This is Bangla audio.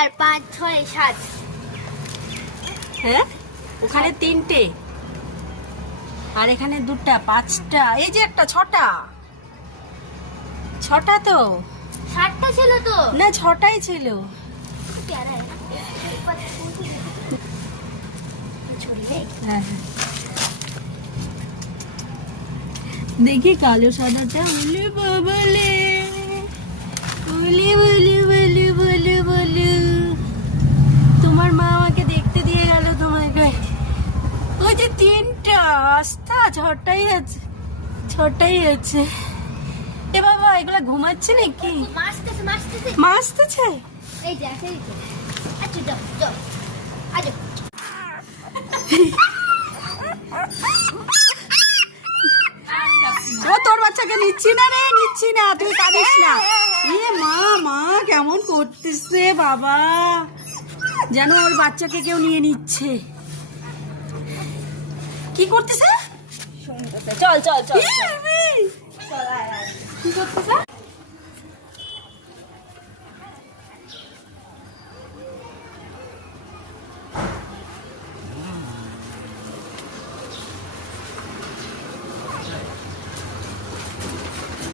4 5 6 7। হ্যাঁ ওখানে 3টে আর এখানে 2টা 5টা এই যে একটা 6টা 6টা তো 7টা ছিল তো না 6টাই ছিল प्यारा है হ্যাঁ দেখি কালো সাদাটা বলে বাবালে বলে বলে বলে বলে বলে তোমার মা আমাকে দেখতে দিয়ে গেল তোমাকে ওই যে 3টা আস্তা 6টাই আছে এ বাবা এগুলা ঘুমাচ্ছে নাকি মাসতেছে এই দেখ এই তো আচ্ছা যাও যাও আজো ও তোর বাচ্চাকে নিচ্ছি না তুই কাঁদিস না এ মা কেমন করতেছে বাবা যেন ওর বাচ্চাকে কেউ নিয়ে নিচ্ছে কি করতেছে চল চল চল কি করতেছে